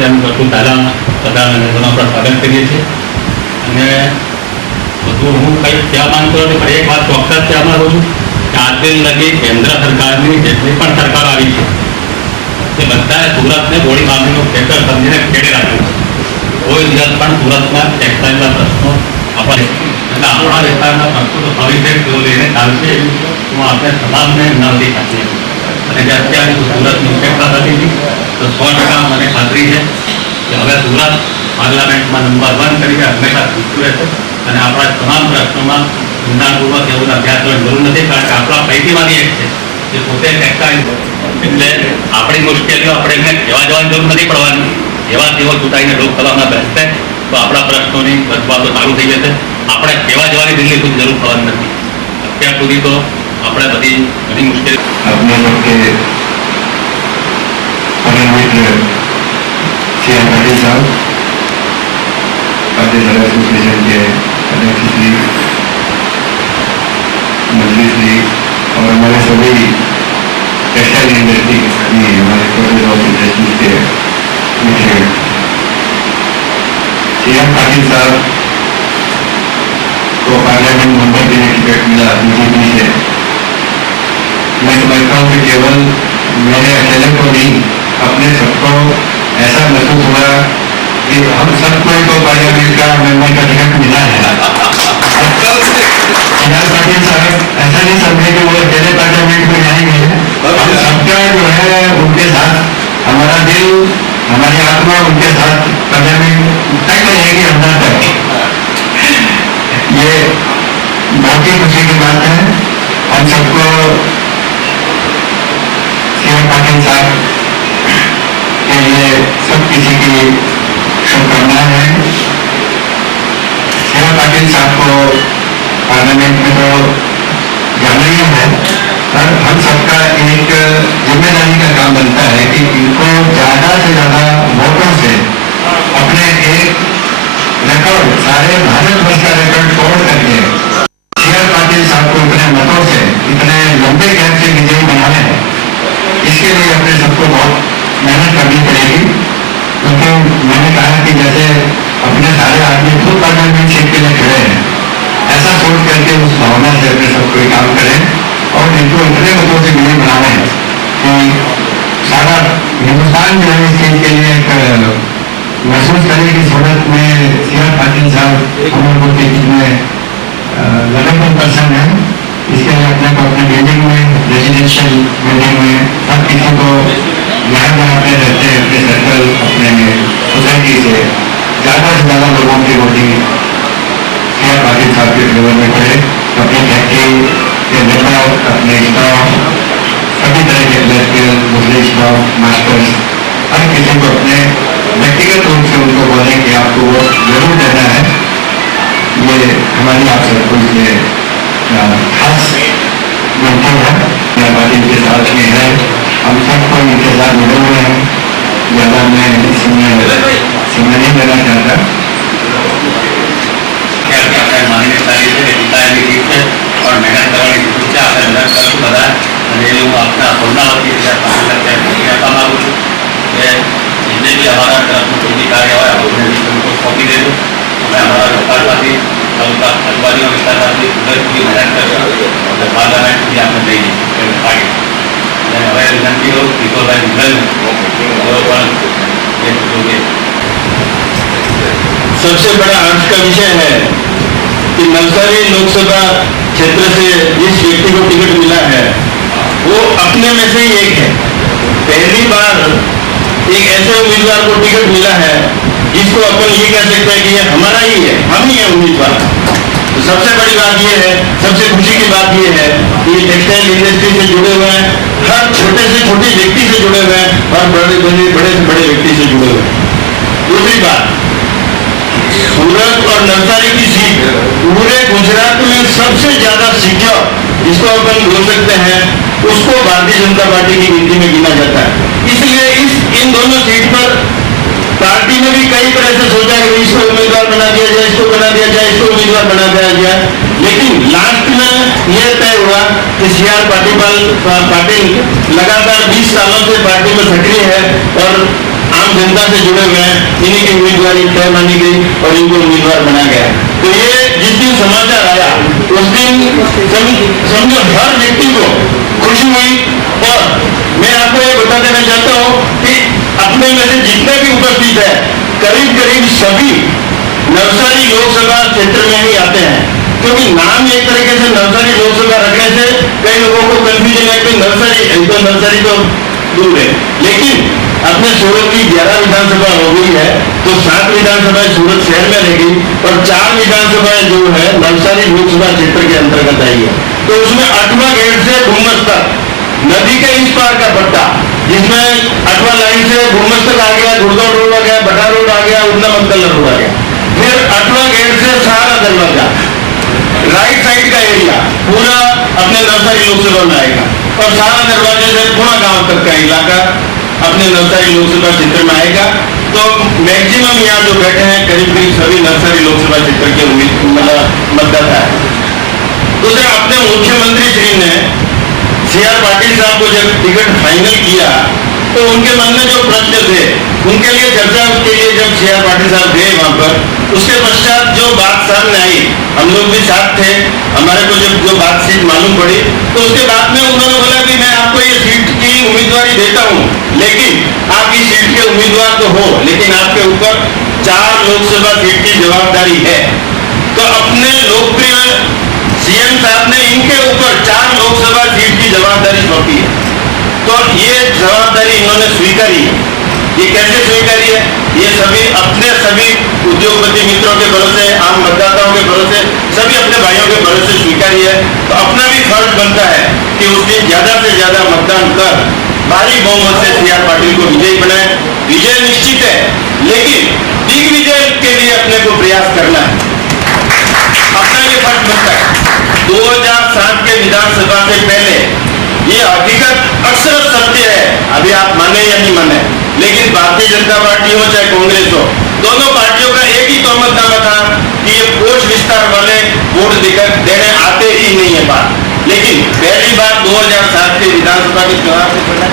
તેનું બધું પહેલાં પ્રધાનમંત્રીનું આપણે સ્વાગત કરીએ છીએ અને બધું હું કંઈ કહેવા માંગતો નથી, પણ એક વાત ચોક્કસ કહેવા માગું છું કે આજ દિન લગી કેન્દ્ર સરકારની જેટલી પણ સરકાર આવી છે તે બધાએ સુરતને ગોળી બાંધીનું ખેતર સમજીને ખેડે રાખ્યું છે. કોઈ દિવસ પણ સુરતના ટેક્સટાઇલના પ્રશ્નો આપણે એટલે આપણા વિસ્તારના પ્રશ્નો તો ભવિષ્ય તેઓ લઈને ચાલશે એવું હું આપણે તમામને વિનંતી આપીએ. અને જે અત્યારે સુરતની ઉપેક્ષા થતી હતી તો 100% મને ખાતરી છે કે હવે સુરત પાર્લામેન્ટમાં નંબર 1 તરીકે હંમેશા જીતતું રહેશે અને આપણા તમામ પ્રશ્નોમાં ઊંડાણપૂર્વક એવું અભ્યાસ કરવાની જરૂર નથી, કારણ કે આપણા પૈકીમાંથી એક છે જે પોતે ટેક્સટાઇલ એટલે આપણી મુશ્કેલીઓ આપણે એમને કહેવા જવાની જરૂર નથી પડવાની. એવા તેઓ ચૂંટાઈને લોકસભામાં બેસશે તો આપણા પ્રશ્નોની રજૂઆતો ચાલુ થઈ જશે. આપણે કહેવા જવાની દિલ્હી સુધી જરૂર પડવાની નથી. અત્યાર સુધી તો આપણે બધી મુશ્કેલી अपने लोग के परम मित्र श्री पाटिल साहब, भारतीय जनता एसोसिएशन के अध्यक्ष श्री, मंत्री श्री और हमारे सभी टेक्सटाइल इंडस्ट्री के सभी हमारे प्रोफेसर ऑफ इंडस्ट्रीज के मित्र श्री पाटिल साहब को पार्लियामेंट मेंबर के लिए टिकट मिला बीजेपी से। मैं समझता हूँ कि केवल मेरे अकेले को नहीं, अपने सबको ऐसा महसूस हुआ कि हम सबको तो पार्लियामेंट का मेंबर का टिकट मिला है। पाटिल साहब ऐसा नहीं समझे कि वो अकेले पार्लियामेंट में जाएंगे, हम सबका जो है उनके साथ हमारा दिल, हमारी आत्मा उनके साथ पार्लियामेंट तक रहेगी, अंदर तक। ये बहुत ही खुशी की बात है। हम सबको पाटिल साहब के लिए सब किसी की शुभकामनाएं हैं। पाटिल साहब को पार्लियामेंट में तो जाना ही है, पर हम सबका एक जिम्मेदारी का काम बनता है कि इनको ज्यादा से ज्यादा वोटों से अपने एक रिकॉर्ड, सारे भारतवर्ष का रिकॉर्ड तोड़ करके पाटिल साहब को इतने मतों से, इतने लंबे गैप से विजयी बनाना है। इसके लिए अपने सबको बहुत मेहनत करनी पड़ेगी, क्योंकि मैंने कहा कि जैसे अपने सारे आदमी खुद पार्लियामेंट सीट के लिए खड़े हैं, ऐसा सोच करके उस भावना से अपने सबको काम करें और इनको इतने मतों से विजयी बनाना है कि सारा हिंदुस्तान जो है इस चीज के लिए एक महसूस करे कि सूरत में श्री पाटिल साहब हम लोगों के बीच में लगभग पर्सन है। इसके लिए अपने को अपने बिल्डिंग में, रेजिडेंशियल बिल्डिंग में सब किसी को यहाँ जहाँ पे रहते हैं अपने सर्कल, अपने सोसाइटी से ज़्यादा से ज़्यादा लोगों की वोटिंग श्री पाटिल साहब के फेवर में करे। अपनी फैक्ट्री के लेबर, अपने स्टाफ, सभी तरह के इलेक्ट्रिकल, दूसरे स्टाफ, मास्टर्स, हर किसी को अपने व्यक्तिगत रूप से उनको बोलें कि आपको वोट जरूर देना है। ये हमारी आप सबको इसलिए खास मंत्र है, पाटिल के साथ में है, हम सबको इनके साथ जुड़े हुए हैं। ज़्यादा मैं इसमें समय नहीं देना चाहता। और मेहनत करने की सोचा आपने मेहनत कर तो बता ये लोग अपना बोलना होती है काम आगू जितने भी हमारा तरफ में कोई कार्य हुआ है उनको कॉपी दे दो। मैं हमारा लोकालवासी उनका अखबारियों विस्तारवासी उधर की मेहनत कर और पार्लियामेंट भी आपने नहीं पार्टी हमारे विनती हो किशोर भाई मुगल सबसे बड़ा आज का विषय है कि नवसारी लोकसभा क्षेत्र से जिस व्यक्ति को टिकट मिला है वो अपने में से ही एक है। पहली बार एक ऐसे उम्मीदवार को टिकट मिला है जिसको अपन ये कह सकते हैं कि ये हमारा ही है, हम ही है उम्मीदवार। तो सबसे बड़ी बात ये है, सबसे खुशी की बात ये है कि टेक्सटाइल इंडस्ट्री से जुड़े हुए हैं, हर छोटे से छोटे व्यक्ति से जुड़े हुए हैं और बड़े से बड़े व्यक्ति से जुड़े हुए हैं। दूसरी बात, सूरत और नवसारी की सीट पूरे गुजरात में सबसे ज्यादा सिक्योर जिसको अपन बोल सकते हैं उसको भारतीय जनता पार्टी की गिनती में गिना जाता है। इसलिए इन दोनों सीट पर पार्टी में भी कई तरह से सोचा कि इसको उम्मीदवार बना दिया जाए, इसको बना दिया जाए, इसको उम्मीदवार बना दिया जाए, लेकिन लास्ट में यह तय हुआ कि CR पाटिल लगातार 20 सालों से पार्टी में सक्रिय है और आम जनता से जुड़े हुए हैं, इन्हीं की उम्मीदवारी तय मानी गई और इनको उम्मीदवार बनाया गया। तो ये जिस दिन समाचार आया उस दिन समझो हर व्यक्ति को खुशी हुई। और मैं आपको ये बता देना चाहता हूँ कि अपने में से जितने भी उपस्थित है करीब करीब सभी नवसारी लोकसभा क्षेत्र में ही आते हैं, क्योंकि नाम एक तरीके से नवसारी लोकसभा रखने से कई लोगों को कंफ्यूजन है कि नवसारी तो दूर है, लेकिन अपने सूरत की 11 विधानसभा हो गई है तो 7 विधानसभाएं सूरत शहर में रह गई और 4 विधानसभाएं जो है नवसारी लोकसभा क्षेत्र के अंतर्गत आई है। तो उसमें 8वां गेट से डुमस तक नदी के इस पार का पट्टा, जिसमें 8वां लाइन से डुमस तक आ गया, गुड़गांव रोड आ गया, बटा रोड आ गया, उड़ना मतकल रोड आ गया। फिर 8वां गेट से सहारा दरवाजा राइट साइड का एरिया पूरा अपने नवसारी लोकसभा में आएगा और सहारा दरवाजे से पुणे गांव तक का इलाका अपने नवसारी लोकसभा क्षेत्र में आएगा। तो मैक्सिमम यहाँ जो बैठे हैं करीब करीब सभी नवसारी लोकसभा क्षेत्र के मतदाता है। दूसरा, अपने मुख्यमंत्री श्री ने CR पाटिल साहब को जब टिकट फाइनल किया तो उनके मन में जो प्रश्न थे उनके लिए चर्चा के लिए जब CR पाटिल साहब गए वहां पर, उसके पश्चात जो बात सामने आई, हम लोग भी साथ थे, हमारे को जब जो बातचीत मालूम पड़ी तो उसके बाद में उन्होंने बोला कि मैं आपको ये सीट की उम्मीदवारी देता हूँ, लेकिन आप इस सीट के उम्मीदवार तो हो, लेकिन आपके ऊपर 4 लोकसभा सीट की जवाबदारी है। तो अपने लोकप्रिय CM साहब ने इनके ऊपर 4 लोकसभा सीट की जवाबदारी सौंपी है। तो ये जवाबदारी इन्होंने स्वीकारी है। ये कैसे स्वीकारी है? ये सभी उद्योगपति मित्रों के भरोसे, आम मतदाताओं के भरोसे, सभी अपने भाइयों के भरोसे स्वीकारी है। तो अपना भी फर्ज बनता है कि उस दिन ज्यादा से ज्यादा मतदान कर भारी बहुमत से CR पाटिल को विजयी बनाए। विजय निश्चित है, लेकिन दिग्विजय के लिए अपने को प्रयास करना है, अपना ये फर्ज बनता है। 2007 के विधानसभा से पहले ये हकीकत अक्सर सत्य है, अभी आप माने या नहीं माने, लेकिन भारतीय जनता पार्टी हो चाहे कांग्रेस हो, दोनों पार्टियों का एक ही तोहमतनामा था कि ये कोष विस्तार वाले वोट देने आते ही नहीं है बात। लेकिन पहली बार 2007 के विधानसभा के चुनाव से पहले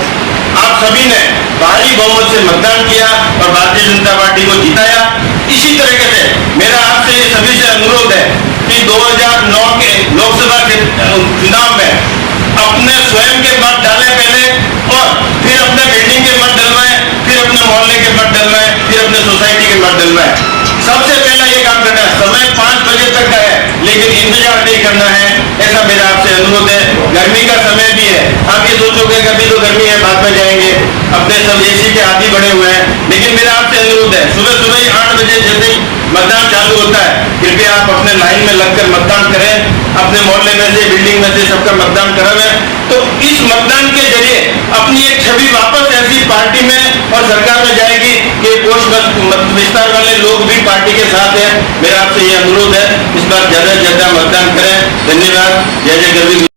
आप सभी ने भारी बहुमत से मतदान किया और भारतीय जनता पार्टी को जिताया। इसी तरीके से मेरा आपसे ये सभी से अनुरोध है कि 2009 के लोकसभा के चुनाव में अपने स्वयं के मत डालें पहले, और फिर अपने बिल्डिंग के मत डलवाएं, फिर अपने मोहल्ले के मत डलवाएं, फिर अपने सोसाइटी के मत डलवाएं। सबसे पहला ये काम करना है। समय 5 बजे तक का है, लेकिन इंतजार नहीं करना है, ऐसा मेरा आपसे अनुरोध है। गर्मी का समय भी है, आप ये सोचोगे कभी तो गर्मी है बाद में जाएंगे, अपने सब AC के आदी बड़े हुए हैं, लेकिन मेरा आपसे अनुरोध है सुबह ही 8 बजे जैसे मतदान चालू होता है, कृपया आप अपने लाइन में लगकर मतदान करें, अपने मोहल्ले में से, बिल्डिंग में से सबका मतदान करावें। तो इस मतदान के जरिए अपनी एक छवि वापस ऐसी पार्टी में और सरकार में जाएगी कि कोष विस्तार वाले लोग भी पार्टी के साथ हैं। मेरा आपसे ये अनुरोध है, इस बार ज्यादा से ज्यादा मतदान करें। धन्यवाद। जय जय गरवी।